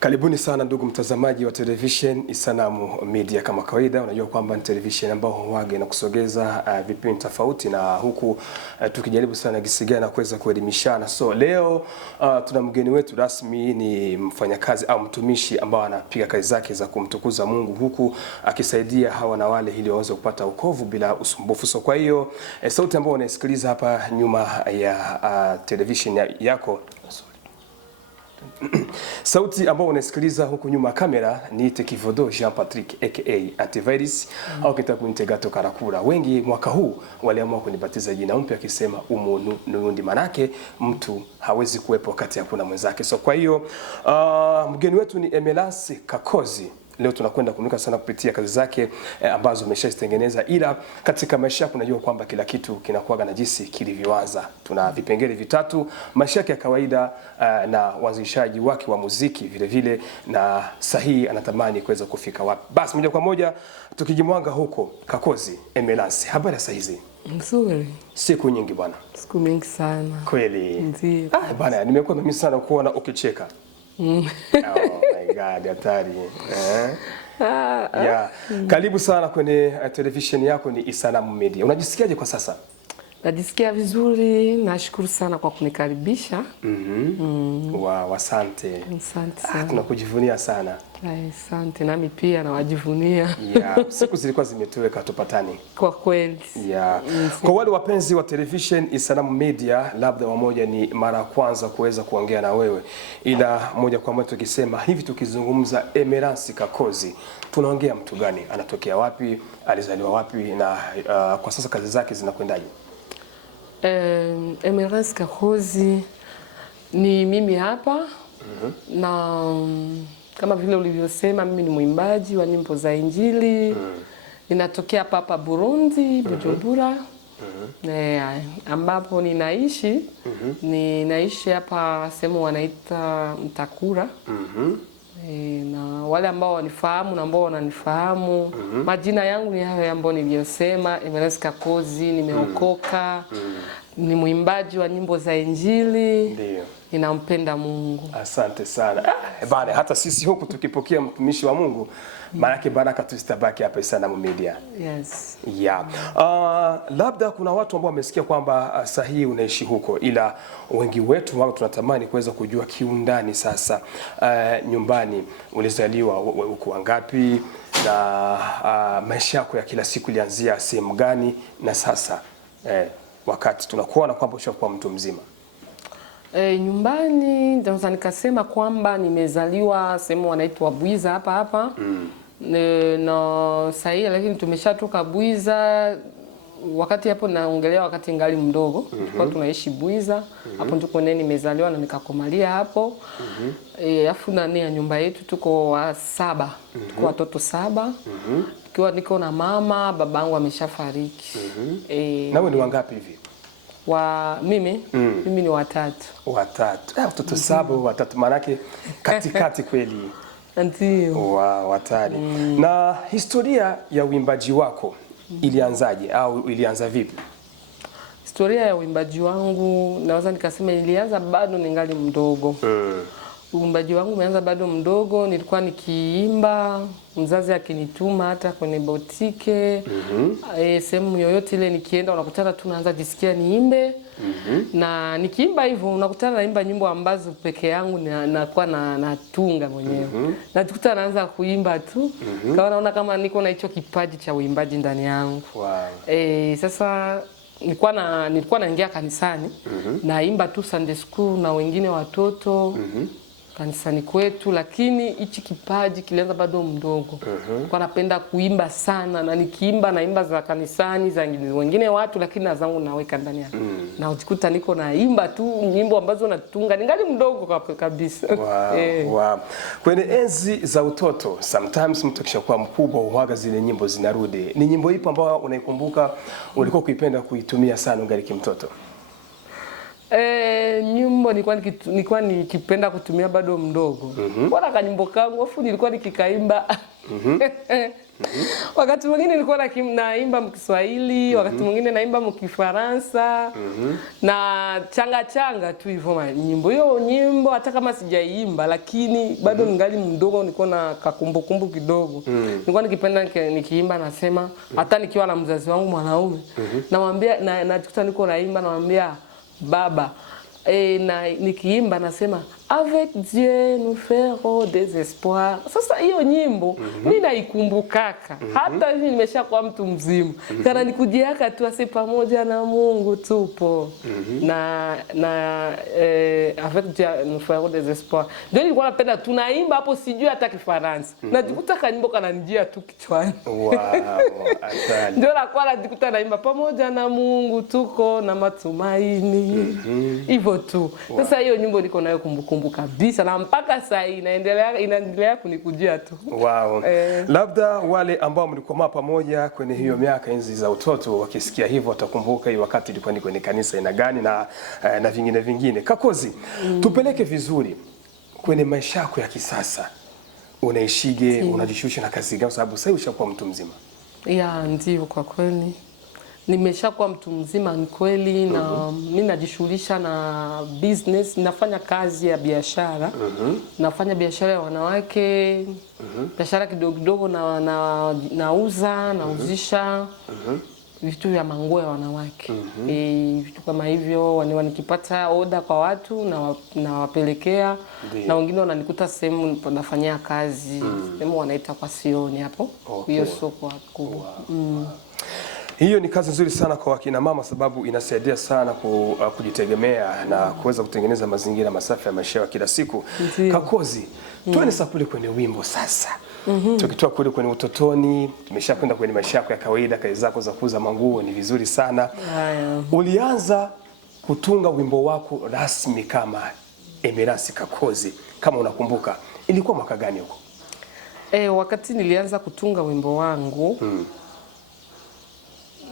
Karibuni sana ndugu mtazamaji wa television Isanamu Media. Kama kawaida unajua kwamba ni television ambayo huwaga na kusogeza vipindi tofauti, na huku tukijaribu sana gisi gani na kuweza kuelimishana. So leo tuna mgeni wetu rasmi, ni mfanyakazi au mtumishi ambao anapiga kazi zake za kumtukuza Mungu huku akisaidia hawa na wale ili waweze kupata wokovu bila usumbufu. So kwa hiyo sauti ambayo unasikiliza hapa nyuma ya television yako, sauti ambao unasikiliza huku nyuma kamera ni Tekivodo Jean Patrick aka Antivirus au kitakunite Gato Karakura. Wengi mwaka huu waliamua kunibatiza jina mpya akisema umuntu nundi, manake mtu hawezi kuwepo wakati hakuna mwenzake. So kwa hiyo mgeni wetu ni Emerance Kakozi. Leo tunakwenda kunuka sana kupitia kazi zake ambazo ameshazitengeneza, ila katika maisha yako unajua kwamba kila kitu kinakuwa na jinsi kilivyoanza. Tuna vipengele vitatu: maisha yake ya kawaida, na uanzishaji wake wa muziki vile vile, na sahihi anatamani kuweza kufika wapi. Basi moja kwa moja tukijimwanga huko. Kakozi Emerance, habari ya hizi? Nzuri. Siku nyingi bwana. Siku mingi sana. Kweli. Ndio. Bwana, nimekuwa mimi sana kuona ukicheka. Oh my God, hatari. Yeah. Karibu sana kwenye television yako ni Isanamu Media. Unajisikiaje kwa sasa? Najisikia vizuri, nashukuru sana kwa kunikaribisha. Wow, asante. Asante sana. Tunakujivunia sana. Asante, nami pia nawajivunia. Yeah, siku zilikuwa zimetoweka tupatani. Kwa kweli. Yeah. Kwa wale wapenzi wa television Isanamu Media, labda wamoja ni mara kwanza kuweza kuongea na wewe, ila moja kwa moja tukisema hivi, tukizungumza Emerance Kakozi, tunaongea mtu gani? Anatokea wapi? Alizaliwa wapi? Na kwa sasa kazi zake zinakwendaje? Emerance Kakozi ni mimi hapa. Na kama vile ulivyosema, mimi ni mwimbaji wa nyimbo za Injili. Ninatokea hapa Burundi, Bujumbura. Ambapo ninaishi, ninaishi hapa sehemu wanaita Mtakura. Na wale ambao wanifahamu na ambao wananifahamu, majina yangu ni hayo ambayo niliyosema: Emerance Kakozi, nimeokoka, ni mwimbaji wa nyimbo za Injili. Ndio. Ninampenda Mungu. Asante sana. Bana, hata sisi huku tukipokea mtumishi wa Mungu, maana baraka tusitabaki hapa Isanamu Media. Yes. Yeah. Labda kuna watu ambao wamesikia kwamba sahihi unaishi huko, ila wengi wetu wao tunatamani kuweza kujua kiundani sasa, nyumbani ulizaliwa uko wangapi, na maisha yako ya kila siku ilianzia sehemu gani, na sasa wakati tunakuona kwamba ushakuwa mtu mzima. Nyumbani naweza nikasema kwamba nimezaliwa sehemu wanaitwa Bwiza hapa. Na sahihi, lakini tumeshatoka Bwiza. Wakati hapo naongelea wakati ngali mdogo, tulikuwa tunaishi Bwiza. Hapo ndiko nimezaliwa na nikakomalia hapo. Afu ndani ya nyumba yetu tuko 7. Tuko watoto 7. Tukiwa niko na mama, babangu ameshafariki. Nawe ni wangapi hivi? Mimi ni watatu. Watoto 7, watatu, manake katikati kweli. Ndio. Wow, hatari. Na historia ya uimbaji wako ilianzaje au ilianza vipi? Historia ya uimbaji wangu naweza nikasema ilianza bado ningali mdogo. Uimbaji wangu umeanza bado mdogo, nilikuwa nikiimba, mzazi akinituma hata kwenye botike. Sehemu yoyote ile nikienda unakutana tu naanza jisikia niimbe. Na nikiimba hivyo unakutana naimba nyimbo ambazo peke yangu nakuwa natunga mwenyewe. Najikuta naanza kuimba tu. Kawa naona kama niko na hicho kipaji cha uimbaji ndani yangu. Wow. Sasa nilikuwa naingia kanisani, naimba tu Sunday school na wengine watoto kanisani kwetu, lakini hichi kipaji kilianza bado mdogo. Kwa napenda kuimba sana, na nikiimba naimba za kanisani za wengine watu, lakini na zangu naweka ndani yake. Na ujikuta niko naimba tu nyimbo ambazo natunga ningali mdogo kabisa. Wow. Kwenye enzi za utoto, sometimes mtu akishakuwa mkubwa huaga zile nyimbo zinarudi. Ni nyimbo ipi ambayo unaikumbuka ulikuwa kuipenda kuitumia sana ungali mtoto? Nyimbo nilikuwa nikipenda kutumia bado mdogo. Bora kanyimbo kangu afu nilikuwa nikikaimba. Wakati mwingine nilikuwa naimba mkiswahili, wakati mwingine naimba mkifaransa, na changa tu hivyo nyimbo. Hiyo nyimbo hata kama sijaimba, lakini bado ningali mdogo, nilikuwa na kakumbukumbu kidogo. Nilikuwa nikipenda nikiimba nasema, hata nikiwa na mzazi wangu mwanaume, namwambia najikuta niko naimba, namwambia baba, na nikiimba nasema avec Dieu nous ferons des espoirs. Sasa hiyo nyimbo mimi naikumbukaka hata hivi nimeshakuwa mtu mzima, kana nikujiaka tu ase pamoja na Mungu tupo na avec Dieu nous ferons des espoirs. Ndio nilikuwa napenda tunaimba hapo, sijui hata Kifaransa, najikuta kanyimbo kananijia tu kichwani. Wow, asante. Ndio nakuwa najikuta naimba pamoja na Mungu tuko na matumaini hivyo tu. Sasa hiyo nyimbo niko nayo kumbukumbu kabisa, na mpaka sasa inaendelea kunikujia tu. Wow. Labda wale ambao mlikuwa pamoja kwenye hiyo miaka enzi za utoto, wakisikia hivyo watakumbuka hiyo wakati ilikuwa ni kwenye kanisa ina gani na vingine. Kakozi, tupeleke vizuri kwenye maisha yako ya kisasa. Unaishije? Unajishusha na kazi gani, sababu sasa ushakuwa mtu mzima? Ya, ndio kwa kweli. Nimeshakuwa mtu mzima ni kweli, na mimi najishughulisha na business, nafanya kazi ya biashara. Nafanya biashara ya wanawake, biashara kidogo nauza, nauzisha vitu vya manguo ya wanawake. Vitu kama hivyo, nikipata order kwa watu na wapelekea, na wengine wananikuta sehemu nafanyia kazi, sehemu wanaita kwa Sioni hapo. Hiyo soko kubwa. Hiyo ni kazi nzuri sana kwa wakina mama, sababu inasaidia sana kujitegemea na kuweza kutengeneza mazingira masafi ya maisha ya kila siku. Kakozi, tuone sapule kwenye wimbo sasa. Tukitoa kule kwenye utotoni, tumeshakwenda kwenye maisha yako ya kawaida, kazi zako za kuuza manguo, ni vizuri sana. Ulianza kutunga wimbo wako rasmi kama Emerance Kakozi, kama unakumbuka, ilikuwa mwaka gani huko? Wakati nilianza kutunga wimbo wangu,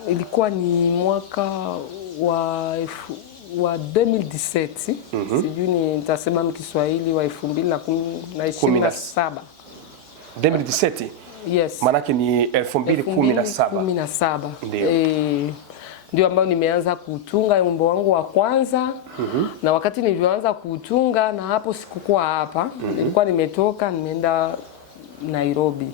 ilikuwa ni mwaka wa 2017. Sijui nitasema mkiswahili wa 2017. 2017? Yes. Manake ni 2017. Ndio ambao nimeanza kutunga wimbo wangu wa kwanza. Na wakati nilianza kutunga, na hapo sikukuwa hapa. Nilikuwa nimetoka nimeenda Nairobi.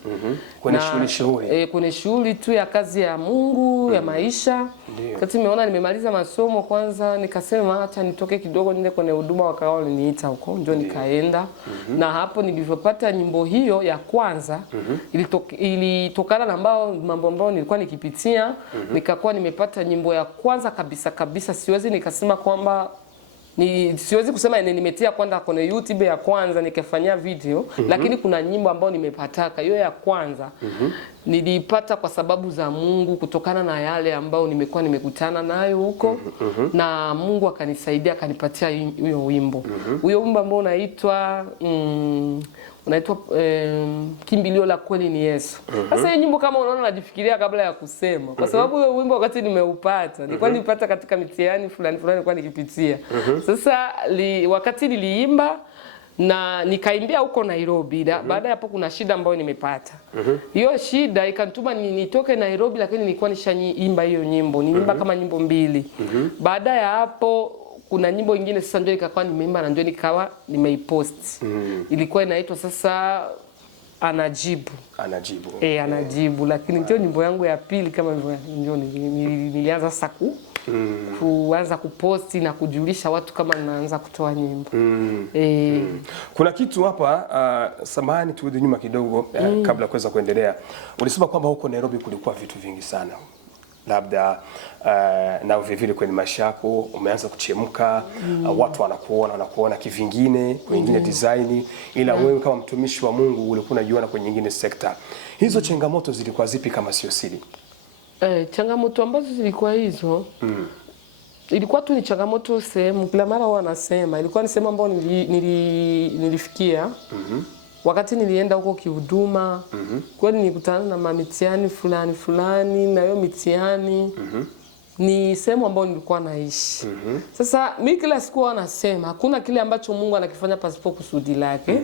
Kwenye shughuli tu ya kazi ya Mungu, ya maisha. Wakati nimeona nimemaliza masomo kwanza, nikasema acha nitoke kidogo niende kwenye huduma, wakao waliniita huko, ndio nikaenda. Na hapo nilivyopata nyimbo hiyo ya kwanza, ilitokana na mambo ambayo nilikuwa nikipitia, nikakuwa nimepata nyimbo ya kwanza kabisa. Siwezi nikasema kwamba siwezi kusema nimetia kwenda kwenye YouTube ya kwanza nikafanyia video, lakini kuna nyimbo ambayo nimepataka. Hiyo ya kwanza nilipata kwa sababu za Mungu, kutokana na yale ambayo nimekutana nayo huko, na Mungu akanisaidia akanipatia hiyo wimbo. Huyo wimbo ambao unaitwa Kimbilio la kweli ni Yesu. Sasa hiyo nyimbo kama unaona najifikiria kabla ya kusema, kwa sababu hiyo wimbo wakati nimeupata, nilikuwa nilipata katika mitihani fulani nilikuwa nikipitia. Sasa wakati niliimba na nikaimbia huko Nairobi, baada ya hapo kuna shida ambayo nimepata. Hiyo shida ikanituma nitoke Nairobi, lakini nilikuwa nishaimba hiyo nyimbo. Niimba kama nyimbo 2. Baada ya hapo kuna nyimbo nyingine sasa ndio ikakuwa nimeimba, na ndio nikawa nimeipost. Ilikuwa inaitwa sasa Anajibu. Anajibu, lakini ndio nyimbo yangu ya pili kama hivyo, ndio nilianza sasa kuanza kuposti na kujulisha watu kama ninaanza kutoa nyimbo. Kuna kitu hapa, samahani turudi nyuma kidogo kabla kuweza kuendelea. Ulisema kwamba huko Nairobi kulikuwa vitu vingi sana. Labda na vile kwenye maisha yako umeanza kuchemka, watu wanakuona kivingine, kwenye design, ila wewe kama mtumishi wa Mungu ulikuwa unajiona kwenye nyingine sekta. Hizo changamoto zilikuwa zipi kama sio siri? Changamoto ambazo zilikuwa hizo, ilikuwa tu ni changamoto sehemu, kila mara wanasema, ilikuwa ni sehemu ambayo nilifikia. Wakati nilienda huko kihuduma, kwani nilikutana na mitihani fulani, na hiyo mitihani ni sehemu ambayo nilikuwa naishi. Sasa mimi kila siku anasema hakuna kile ambacho Mungu anakifanya pasipo kusudi lake.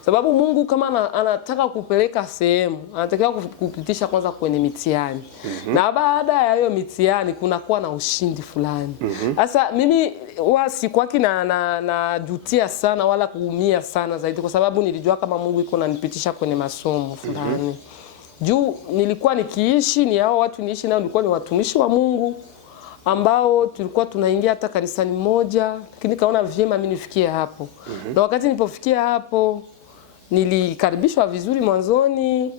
Sababu Mungu kama anataka kupeleka sehemu, anatakiwa kupitisha kwanza kwenye mitihani. Na baada ya hiyo mitihani kunakuwa na ushindi fulani. Sasa mimi sikwaki na jutia sana wala kuumia sana zaidi kwa sababu nilijua kama Mungu iko ananipitisha kwenye masomo fulani. Juu nilikuwa nikiishi ni hao watu niishi nao nilikuwa ni watumishi wa Mungu ambao tulikuwa tunaingia hata kanisani moja, lakini kaona vyema mimi nifikie hapo. Na wakati nilipofikia hapo nilikaribishwa vizuri mwanzoni.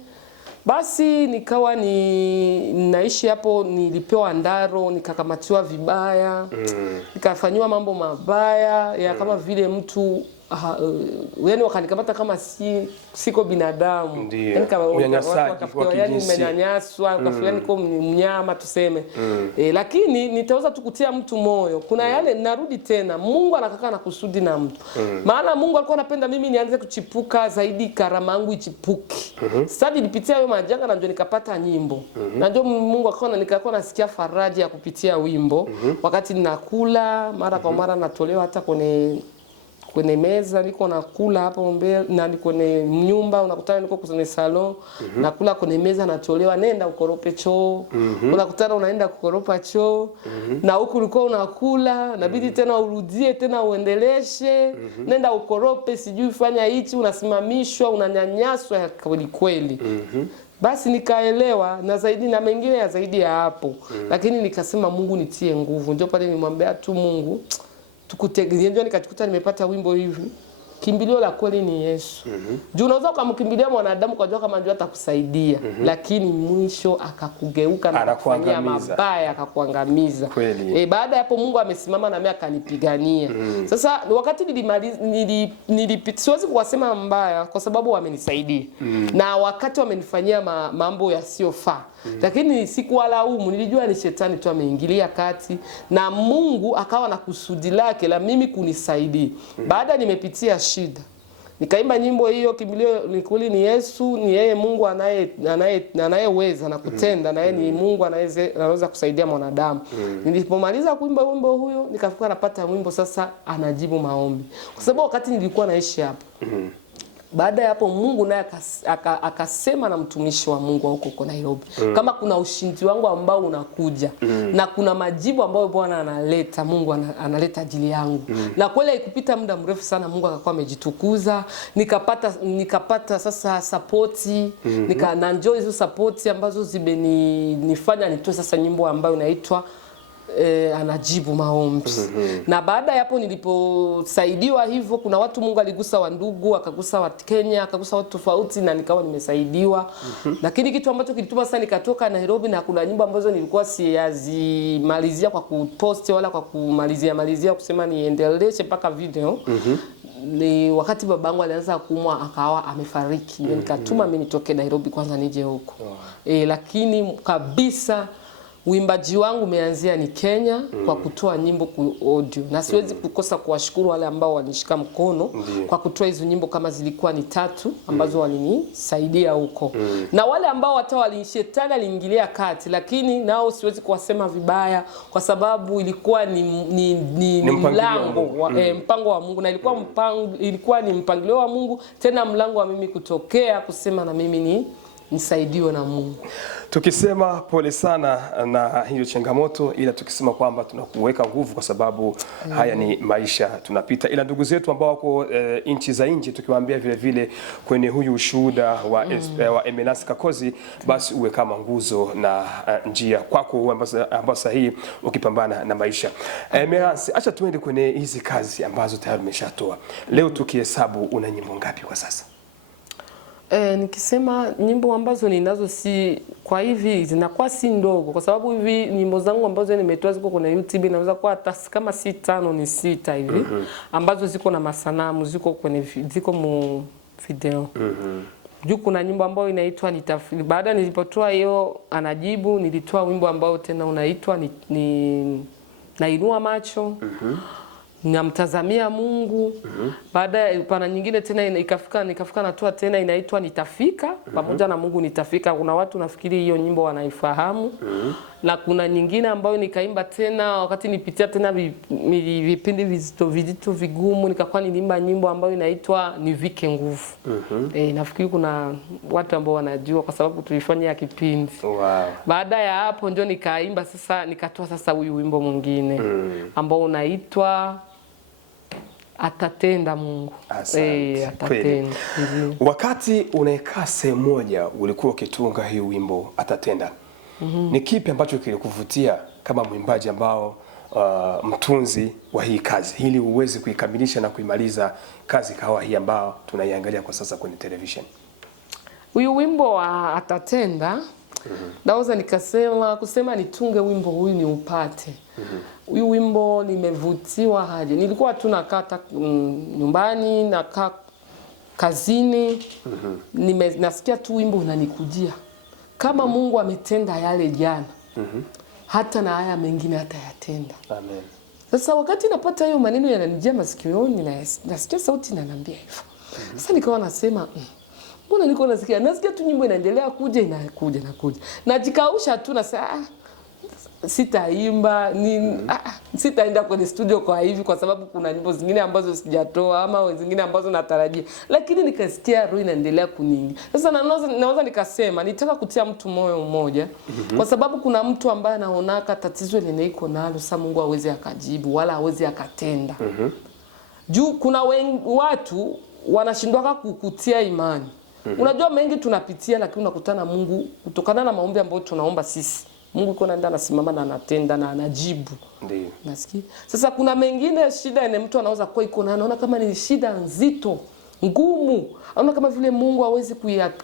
Basi nikawa naishi hapo, nilipewa ndaro, nikakamatiwa vibaya, nikafanywa mambo mabaya ya kama vile mtu yani wakanikamata kama siko binadamu. Yani umenyanyaswa, ukafikiria niko mnyama tuseme. Lakini nitaweza tu kutia mtu moyo. Kuna yale narudi tena, Mungu anakaka na kusudi na mtu. Maana Mungu alikuwa anapenda mimi nianze kuchipuka zaidi, karama yangu ichipuki. Sasa nilipitia hayo majanga na ndio nikapata nyimbo. Na ndio Mungu akaona nikakuwa nasikia faraja ya kupitia wimbo. Wakati ninakula, mara kwa mara natolewa hata kwenye meza niko nakula hapo mbele na kwenye nyumba unakutana niko kwenye salon nakula kwenye meza natolewa nenda ukorope choo unakutana unaenda kukoropa choo na huku ulikuwa unakula inabidi tena urudie tena uendeleshe nenda ukorope sijui fanya hichi unasimamishwa unanyanyaswa kweli kweli. Basi nikaelewa na zaidi na mengine ya zaidi ya hapo lakini nikasema Mungu nitie nguvu ndio pale nimwambia tu Mungu tukutegemea ndio nikachikuta nimepata wimbo hivi kimbilio la kweli ni Yesu. Juu unaweza kumkimbilia mwanadamu kwa jua kama ndio atakusaidia lakini mwisho akakugeuka na kufanyia mabaya akakuangamiza. Baada ya hapo Mungu amesimama na mimi akanipigania. Sasa wakati siwezi kuwasema mbaya kwa sababu wamenisaidia. Na wakati wamenifanyia mambo yasiyofaa lakini sikuwalaumu, nilijua ni shetani tu ameingilia kati na Mungu akawa na kusudi lake la mimi kunisaidia. Baada nimepitia shida nikaimba nyimbo hiyo kimbilio ni kweli ni Yesu, ni yeye Mungu anayeweza na kutenda na yeye ni Mungu anaweza kusaidia mwanadamu. Nilipomaliza kuimba wimbo huyo nikafika napata wimbo sasa anajibu maombi. Kwa sababu wakati nilikuwa naishi hapo baada ya hapo Mungu naye akasema na mtumishi wa Mungu huko Nairobi. Kama kuna ushindi wangu ambao unakuja na kuna majibu ambayo Bwana analeta, Mungu analeta ajili yangu. Na kweli ikupita muda mrefu sana Mungu akakuwa amejitukuza, nikapata sasa support, na enjoy hizo support ambazo zimenifanya nitoe sasa nyimbo ambayo inaitwa anajibu maombi. Na baada ya hapo niliposaidiwa hivyo kuna watu Mungu aligusa wa ndugu, akagusa wa Kenya, akagusa watu tofauti na nikawa nimesaidiwa. Lakini kitu ambacho kilituma sana nikatoka Nairobi na kuna nyimbo ambazo nilikuwa siazimalizia kwa kupost wala kwa kumalizia kusema niendeleshe mpaka video. Ni wakati babangu alianza kuumwa akawa amefariki. Nikatuma mimi nitoke Nairobi kwanza nije huko. Lakini kabisa uimbaji wangu umeanzia ni Kenya kwa kutoa nyimbo ku audio. Na siwezi kukosa kuwashukuru wale ambao walishika mkono kwa kutoa hizo nyimbo kama zilikuwa ni 3 ambazo walinisaidia huko. Na wale ambao hata walishetani aliingilia kati lakini nao siwezi kuwasema vibaya kwa sababu ilikuwa ni mlango mpango wa Mungu na ilikuwa ni mpangilio wa Mungu tena mlango wa mimi kutokea kusema na mimi nisaidiwe na Mungu. Tukisema pole sana na hiyo changamoto ila tukisema kwamba tunakuweka nguvu kwa sababu haya ni maisha tunapita. Ila ndugu zetu ambao wako nchi za nje tukiwaambia vile vile kwenye huyu ushuhuda wa Emenas Kakozi basi uwe kama nguzo na njia kwako ambao sahihi ukipambana na maisha. Emenas, acha tuende kwenye hizi kazi ambazo tayari umeshatoa. Leo tukihesabu una nyimbo ngapi kwa sasa? Nikisema nyimbo ambazo ninazo kwa hivi zinakuwa si ndogo kwa sababu hivi nyimbo zangu ambazo nimetoa ziko kwenye YouTube naweza kuwa hata kama si 5 ni 6 hivi ambazo ziko na masanamu ziko mu video. Juu kuna nyimbo ambayo inaitwa baada nilipotoa hiyo anajibu nilitoa wimbo ambao tena unaitwa ni nainua macho. Namtazamia Mungu. Baada pana nyingine tena nikafika natoa tena inaitwa nitafika pamoja na Mungu nitafika. Kuna watu nafikiri hiyo nyimbo wanaifahamu. Na kuna nyingine ambayo nikaimba tena wakati nipitia tena vipindi vizito vigumu, nikakuwa nilimba nyimbo ambayo inaitwa Nivike Nguvu. Nafikiri kuna watu ambao wanajua kwa sababu tulifanya ya kipindi. Wow. Baada ya hapo ndio nikaimba sasa, nikatoa sasa huyu wimbo mwingine ambao unaitwa Atatenda Mungu. Atatenda. Wakati unaekaa sehemu moja ulikuwa ukitunga hii wimbo Atatenda. Ni kipi ambacho kilikuvutia kama mwimbaji ambao mtunzi wa hii kazi ili uweze kuikamilisha na kuimaliza kazi kawa hii ambao tunaiangalia kwa sasa kwenye television? Huyu wimbo wa Atatenda naweza kusema nitunge wimbo huyu ni upate. Huyu wimbo nimevutiwa haje. Nilikuwa tu nakaa nyumbani, nakaa kazini, nasikia tu wimbo unanikujia. Kama Mungu ametenda yale jana, hata na haya mengine atayatenda. Amen. Sasa wakati napata hiyo maneno yananijia masikioni, nasikia sauti inaniambia hivyo. Sasa nikawa nasema, mbona niko nasikia tu nyimbo inaendelea kuja. Najikausha tu nasema sitaimba sitaenda kwenye studio kwa hivi kwa sababu kuna nyimbo zingine ambazo sijatoa ama zingine ambazo natarajia, lakini nikasikia roho inaendelea kuningi. Sasa naweza nikasema nitaka kutia mtu moyo mmoja kwa sababu kuna mtu ambaye anaonaka tatizo lenye iko nalo, sasa Mungu hawezi akajibu wala hawezi akatenda. Juu kuna watu wanashindwa kukutia imani. Unajua mengi tunapitia, lakini unakutana Mungu kutokana na maombi ambayo tunaomba sisi. Mungu yuko ndani anasimama na anatenda na anajibu. Ndiyo. Nasikia. Sasa kuna mengine shida ene mtu anaweza kuwa iko na anaona kama ni shida nzito, ngumu. Anaona kama vile Mungu hawezi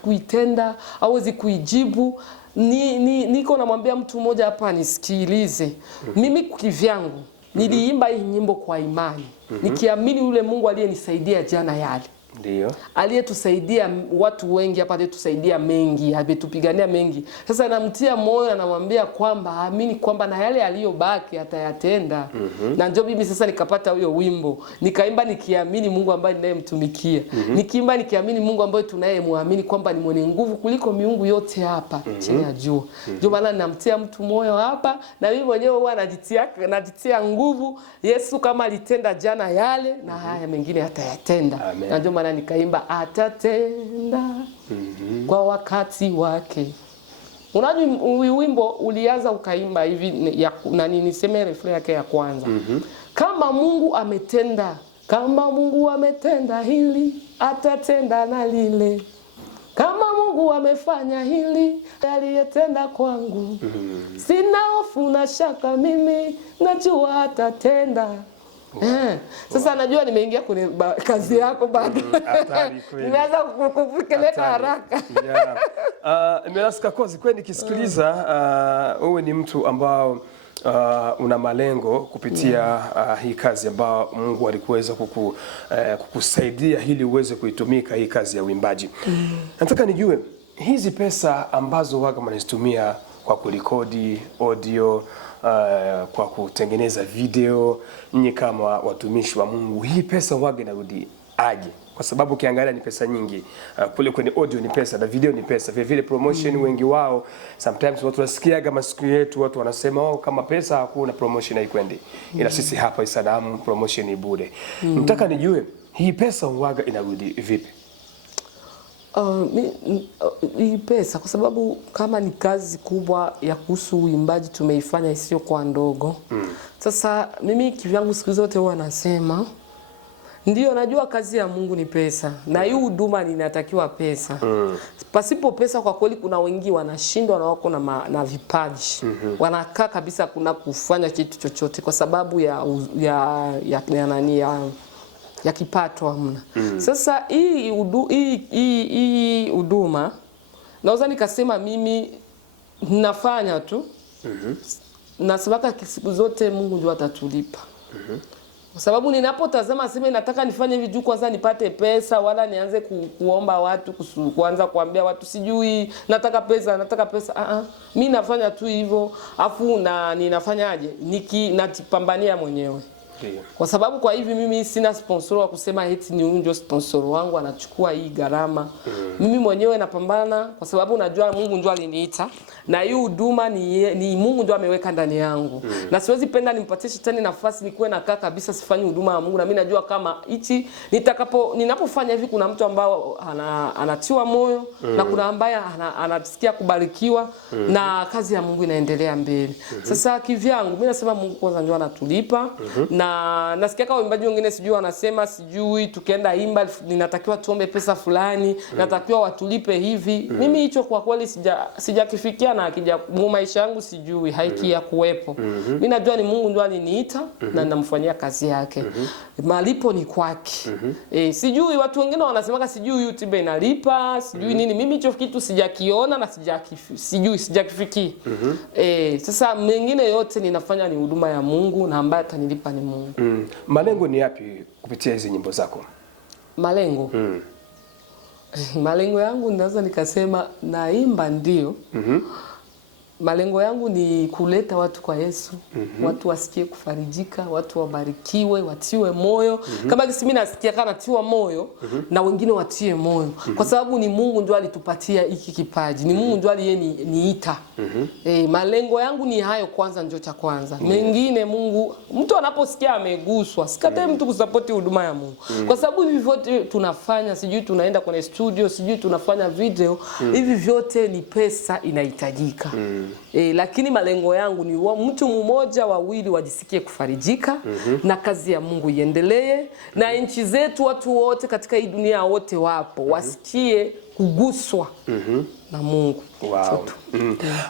kuitenda, hawezi kuijibu. Niko namwambia mtu mmoja hapa nisikilize. Mimi kivyangu niliimba hii nyimbo kwa imani. Nikiamini yule Mungu aliyenisaidia jana yale. Ndiyo. Aliyetusaidia watu wengi hapa, aliyetusaidia mengi, ametupigania mengi. Sasa namtia moyo, anamwambia kwamba aamini kwamba na yale aliyobaki atayatenda. Na ndio mimi sasa nikapata huyo wimbo. Nikaimba nikiamini Mungu ambaye ninayemtumikia. Nikiimba nikiamini Mungu ambaye tunayemwamini kwamba ni mwenye nguvu kuliko miungu yote hapa chini ya jua. Ndio maana namtia mtu moyo hapa, na mimi mwenyewe huwa najitia nguvu. Yesu kama alitenda jana yale, na haya mengine atayatenda. Na ndio maana nikaimba atatenda kwa wakati wake. Unajua wimbo ulianza ukaimba hivi niseme refrain yake ya kwanza. Kama Mungu ametenda hili, atatenda na lile. Kama Mungu amefanya hili, aliyetenda kwangu. Sina hofu na shaka, mimi najua atatenda. Sasa najua nimeingia kwenye kazi yako bado. Nimeanza kukufikiria haraka. Nimeasikia kozi kweli nikisikiliza wewe ni mtu ambao una malengo kupitia hii kazi ambao Mungu alikuweza kukusaidia ili uweze kuitumika hii kazi ya uimbaji. Nataka nijue hizi pesa ambazo waga mnazitumia kwa kurekodi audio, kwa kutengeneza video, nyinyi kama watumishi wa Mungu, hii pesa waga inarudi aje? Kwa sababu ukiangalia ni pesa nyingi. Kule kwenye audio ni pesa na video ni pesa. Vile vile promotion wengi wao sometimes watu wasikiaga masiku yetu watu wanasema kama pesa hakuna promotion haikwendi. Ila sisi hapa Isanamu promotion ni bure. Nataka nijue hii pesa waga inarudi vipi? Hii pesa kwa sababu kama ni kazi kubwa ya kuhusu uimbaji tumeifanya isiyo kwa ndogo. Sasa mimi kivyangu siku zote huwa nasema ndio najua kazi ya Mungu ni pesa na hii huduma inatakiwa pesa. Pasipo pesa kwa kweli kuna wengi wanashindwa na wako na vipaji. Wanakaa kabisa kuna kufanya kitu chochote kwa sababu ya kipato hamna. Sasa hii huduma naweza nikasema mimi nafanya tu. Na sababu siku zote Mungu ndio atatulipa. Kwa sababu ninapotazama sema nataka nifanye hivi juu kwanza nipate pesa wala nianze kuomba watu kuanza kuambia watu sijui nataka pesa. Mimi nafanya tu hivyo afu na ninafanyaje? Najipambania mwenyewe. Kwa sababu kwa hivi mimi sina sponsor wa kusema eti ni huyu ndio sponsor wangu anachukua hii gharama. Mimi mwenyewe napambana kwa sababu najua Mungu ndio aliniita na hii huduma ni Mungu ndio ameweka ndani yangu. Na siwezi penda nimpatie shetani nafasi nikuwe nakaa kabisa sifanyi huduma ya Mungu, na mimi najua kama hichi ninapofanya hivi kuna mtu ambao anatiwa moyo na kuna ambaye anasikia kubarikiwa na kazi ya Mungu inaendelea mbele. Sasa kivyangu mimi nasema Mungu kwanza ndio anatulipa. Na nasikia kama waimbaji wengine sijui wanasema sijui tukienda imba ninatakiwa tuombe pesa fulani, natakiwa watulipe hivi. Mimi hicho kwa kweli sijakifikia na akija maisha yangu sijui haikia kuwepo. Mimi najua ni Mungu ndio aliniita na ninamfanyia kazi yake. Malipo ni kwake. Sijui watu wengine wanasema sijui YouTube inalipa, sijui nini. Mimi hicho kitu sijakiona na sijakifikia. Sasa mengine yote ninafanya ni huduma ya Mungu na ambaye atanilipa ni Mungu. Malengo ni yapi kupitia hizi nyimbo zako? Malengo? Malengo yangu naweza nikasema naimba ndio. Malengo yangu ni kuleta watu kwa Yesu. Watu wasikie kufarijika, watu wabarikiwe, watiwe moyo. Kama kisi mimi nasikia kana tiwa moyo na wengine watie moyo. Kwa sababu ni Mungu ndio alitupatia hiki kipaji. Ni Mungu ndio aliyeniita. Malengo yangu ni hayo kwanza, ndio cha kwanza. Mengine Mungu, mtu anaposikia ameguswa, sikatae mtu kusupport huduma ya Mungu. Kwa sababu hivi vyote tunafanya, sijui tunaenda kwenye studio, sijui tunafanya video, hivi vyote ni pesa inahitajika. Lakini malengo yangu ni mtu mmoja wawili wajisikie kufarijika na kazi ya Mungu iendelee na nchi zetu watu wote katika hii dunia wote wapo wasikie kuguswa na Mungu. Wow.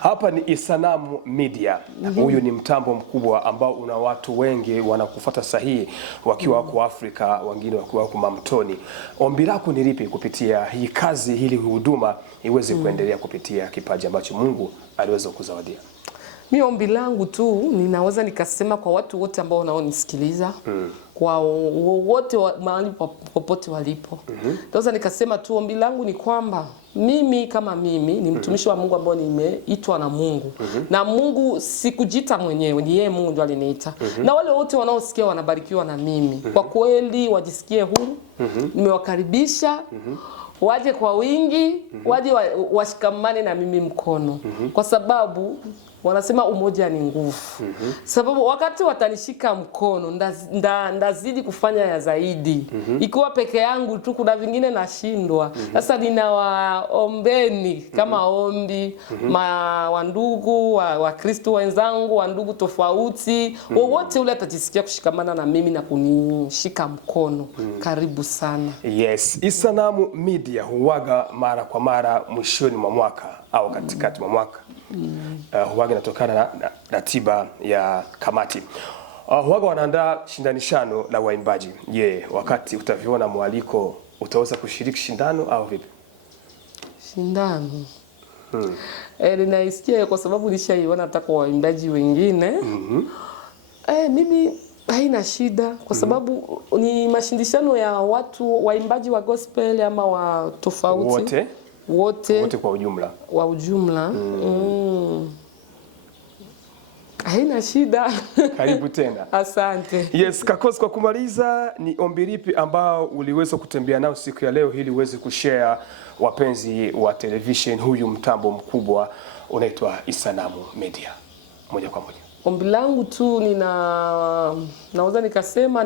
Hapa ni Isanamu Media. Huyu ni mtambo mkubwa ambao una watu wengi wanakufuata sahihi wakiwa wako Afrika, wengine wakiwa wako Mamtoni. Ombi lako ni lipi kupitia hii kazi, hili huduma iweze kuendelea kupitia kipaji ambacho Mungu aliweza kuzawadia? Mimi ombi langu tu ninaweza nikasema kwa watu wote ambao wanaonisikiliza, kwa wote mahali popote walipo. Naweza nikasema tu ombi langu ni kwamba mimi kama mimi ni mtumishi wa Mungu ambao nimeitwa na Mungu. Na Mungu sikujita mwenyewe, ni yeye Mungu ndiye aliniita. Na wale wote wanaosikia wanabarikiwa na mimi. Kwa kweli wajisikie huru. Nimewakaribisha. Waje kwa wingi, waje washikamane na mimi mkono. Kwa sababu wanasema umoja ni nguvu. Sababu wakati watanishika mkono ndazidi kufanya ya zaidi. Ikiwa peke yangu tu kuna vingine nashindwa. Sasa ninawaombeni kama ombi wandugu, Wakristo wenzangu, wandugu tofauti, wote ule atajisikia kushikamana na mimi na kunishika mkono. Karibu sana. Yes, Isanamu Media huwaga mara kwa mara mwishoni mwa mwaka au katikati mwa mwaka. Huwaga inatokana na ratiba ya kamati. Huwaga wanaandaa shindanishano la waimbaji. Wakati utaviona mwaliko utaweza kushiriki shindano au vipi? Shindano. Ninaisikia kwa sababu nishaiona hata kwa waimbaji wengine. Mimi haina shida kwa sababu ni mashindishano ya watu waimbaji wa gospel ama wa tofauti. Wote kwa ujumla. Wa ujumla. Haina shida. Karibu tena. Asante. Yes, Kakozi, kwa kumaliza ni ombi lipi ambao uliweza kutembea nao siku ya leo ili uweze kushare wapenzi wa television huyu mtambo mkubwa unaitwa Isanamu Media? Moja kwa moja. Ombi langu tu naweza nikasema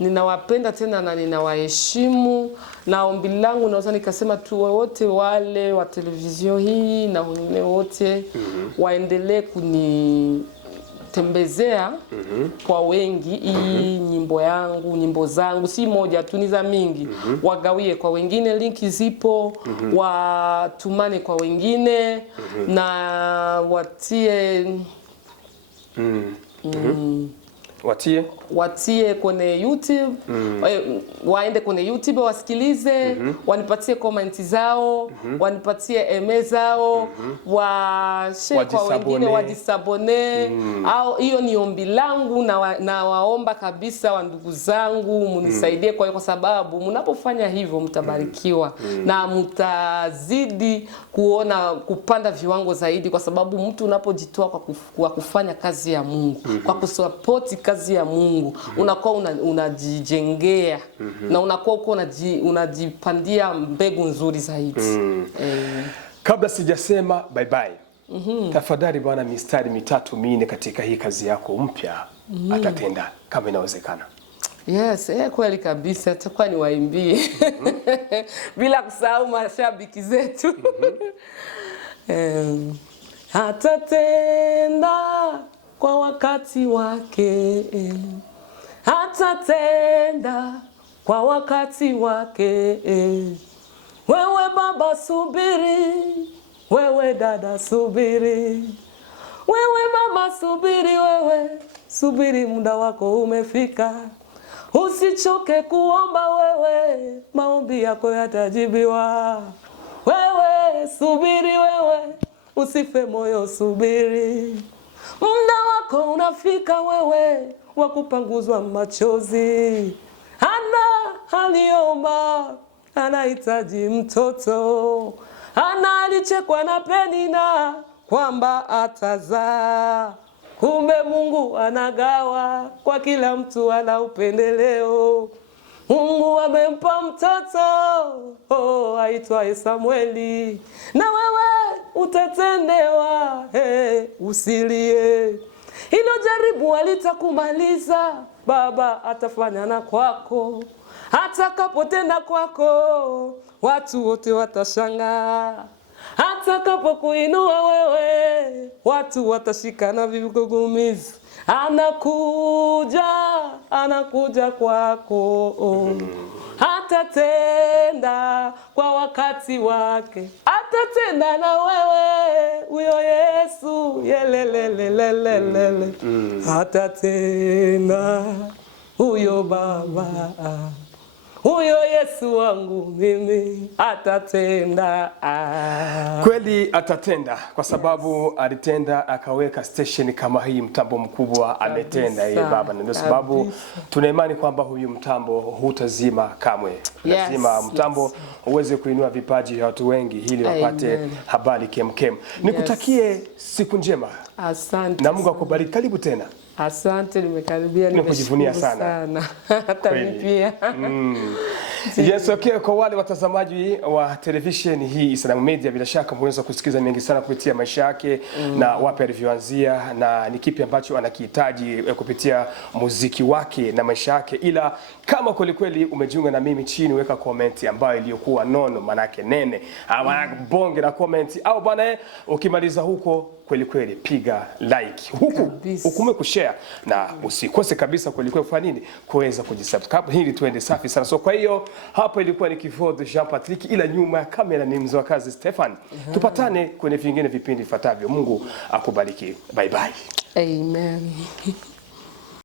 ninawapenda tena na ninawaheshimu, na ombi langu naweza nikasema tu wote wale wa televizio hii na wengine wote waendelee kunitembezea kwa wengi hii nyimbo zangu si moja tu, ni za mingi. Wagawie kwa wengine, linki zipo, watumane kwa wengine na watie watie kwenye YouTube, waende kwenye YouTube wasikilize, wanipatie comment zao, wanipatie email zao, share kwa wengine, wajisabone. Au hiyo ni ombi langu, na waomba kabisa wa ndugu zangu munisaidie kwa sababu mnapofanya hivyo mtabarikiwa na mtazidi kupanda viwango zaidi, kwa sababu mtu unapojitoa kwa kufanya kazi ya Mungu, kwa kusupport kazi ya Mungu, unakuwa unajijengea na unakuwa uko unajipandia mbegu nzuri zaidi. Kabla sijasema bye bye, tafadhali bwana, mistari 3-4 katika hii kazi yako mpya atatenda kama inawezekana. Yes, kweli kabisa, atakuwa ni waimbie bila kusahau mashabiki zetu. Atatenda kwa wakati wake, atatenda kwa wakati wake. Wewe baba subiri, wewe dada subiri, wewe mama subiri, wewe subiri, muda wako umefika. Usichoke kuomba, wewe maombi yako yatajibiwa. Wewe subiri, wewe usife moyo, subiri, muda wako unafika, wewe wakupanguzwa machozi. Aliomba, anahitaji mtoto, alichekwa na Penina kwamba atazaa. Kumbe Mungu anagawa kwa kila mtu, ana upendeleo. Mungu amempa mtoto aitwaye Samueli, na wewe utatendewa. Usilie, hilo jaribu alitakumaliza. Baba atafanya na kwako, atakapotenda kwako watu wote watashangaa. Atakapokuinua wewe watu watashikana vigugumizi. Anakuja kwako, atatenda kwa wakati wake, atatenda na wewe. Huyo Yesu yelelelelelele, atatenda. Huyo Baba, huyo Yesu wangu mimi atatenda. Kweli atatenda, kwa sababu alitenda akaweka station kama hii, mtambo mkubwa ametenda yeye Baba, na ndio sababu tuna imani kwamba huyu mtambo hutazima kamwe. Lazima mtambo uweze kuinua vipaji vya watu wengi ili wapate habari kemkem. Nikutakie siku njema. Asante. Na Mungu akubariki. Karibu tena. Asante, nimekaribia, nimekujivunia sana. Hata mimi pia. Yes, okay, kwa wale watazamaji wa television hii Isanangu Media, bila shaka mweza kusikiza mengi sana kupitia maisha yake na wapi alivyoanzia na ni kipi ambacho anakihitaji kupitia muziki wake na maisha yake. Ila kama kweli umejiunga na mimi, chini weka comment ambayo iliyokuwa nono, manake nene, ama bonge na comment, au bwana ukimaliza huko kweli piga like huku ukume kushare, na usikose kabisa kweli kufanya nini, kuweza kujisubscribe ili tuende safi sana. So kwa hiyo hapo ilikuwa ni Kivodo Jean Patrick, ila nyuma ya kamera ni mzee wa kazi Stefan. Tupatane kwenye vingine vipindi vifuatavyo. Mungu akubariki. Bye bye. Amen.